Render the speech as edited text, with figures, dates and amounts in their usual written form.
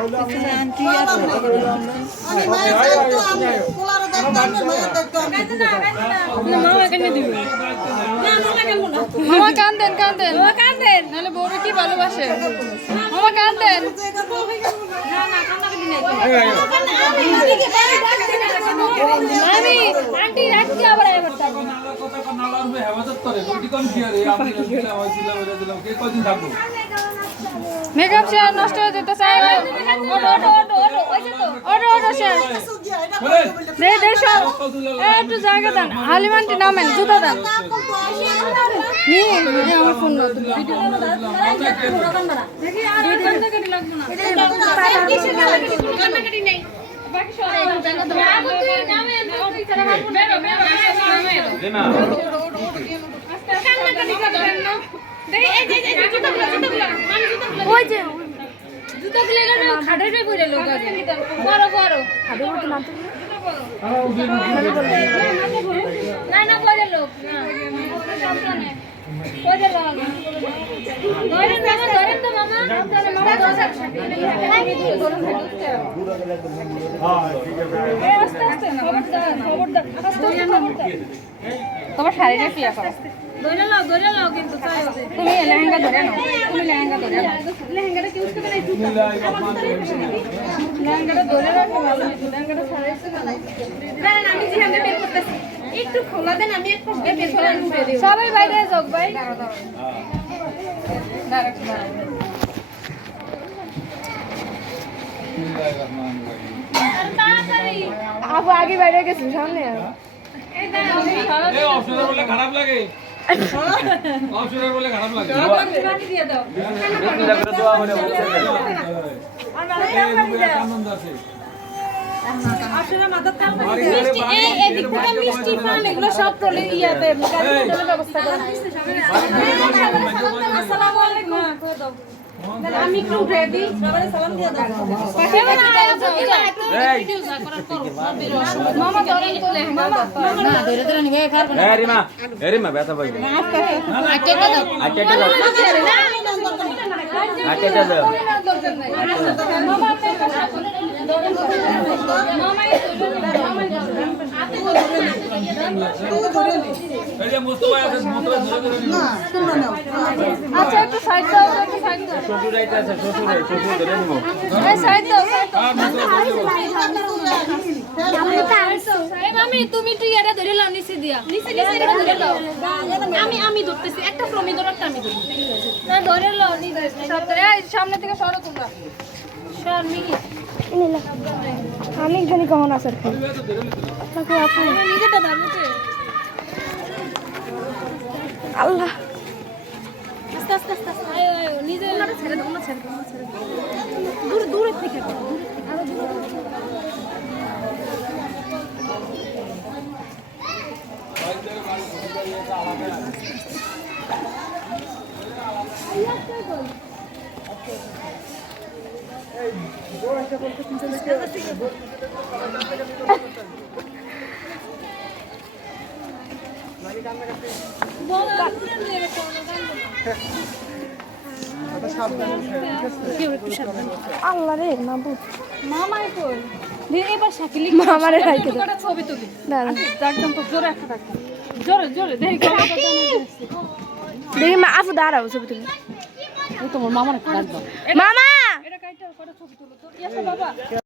aunty আছে মামা কান্দেন কান্দেন কান্দেন নাহলে বউরে কি ভালোবাসে মামা কান্দেন আমি আন্টি রাখছি আবার এবার মেকআপ শেয়ার নষ্ট হয়ে যেতে চাই একটু জায়গা দেন হালিমান্টি নামেন জুতা দেন আমার ফোন ওই যে জুতাগুলো খাটের পরে লোক বড় বড় খাটের মতো নামতে না না পরে লোক পরে লোক ধরেন মামা ধরেন তো মামা মামা আস্তে আস্তে খবরদার তোমার শাড়িটা পিয়া করো ধরে লাও কিন্তু তুমি লেহেঙ্গা ধরে নাও তুমি লেহেঙ্গা ধরে নাও লেহেঙ্গাটা কি উঠতে না একটু লেহেঙ্গাটা ধরে রাখো ভালো লেহেঙ্গাটা ছাড়াইছে না না আমি যেখানে বের করতেছি একটু খোলা দেন আমি একটু বের করে উঠে দেব সবাই বাইরে যাও ভাই আপু আগে বাইরে গেছি সামনে এই অপশনের বলে খারাপ লাগে অপশনের বলে খারাপ লাগে পানি দিয়ে দাও বিসমিল্লাহ করে দোয়া করে আনন্দ আছে আসলে মাথা কাল মিষ্টি এই দিক থেকে মিষ্টি পান এগুলো সব টলে ইয়াতে গাড়ির ব্যবস্থা করা আসসালামু আলাইকুম আমি একটু রেডি সবাই সালাম দিয়ে দাও মামা ধরেন মামা না ধরে ধরে নিবে পারবে না রিমা ব্যথা পাইবে আচ্ছা দাও আচ্ছা দাও আচ্ছা দাও মামা মামা এই যে মুস্তাফা আছে মুস্তাফা ধরে ধরে না তোমরা নাও আচ্ছা একটু সাইড দাও একটু সাইড দাও শ্বশুর আইতে আছে শ্বশুর ধরে নিব এই সাইড দাও আমি তুমি তুই এটা ধরে লাও নিচে দিয়া নিচে এটা ধরে লাও আমি ধরতেছি একটা প্রমি ধরটা আমি ধরি না ধরে লাও নিচে সামনে থেকে সরো তোমরা সর মিনি আমি জানি কেমন আছে আপনাকে আপনি নিজেটা দাঁড়িয়েছে আল্লাহ আস্তে আস্তে আস্তে আয় আয় নিজে ওনাটা ছেড়ে দাও ওনা ছেড়ে দাও দূরে দূরে থেকে আরো দূরে আল্লাহ রে মাবুদ মামাই কই এবার শাকিলি মামারে রাইকে দাও ছবি তুলি দাঁড়া একদম তো জোরে একটা রাখ জোরে জোরে দেখি দেখি মা আফু দাঁড়াও ছবি তুলি ও তোমার মামারে ডাকবা মামা এটা কাইটা কটা ছবি তুলো তো বাবা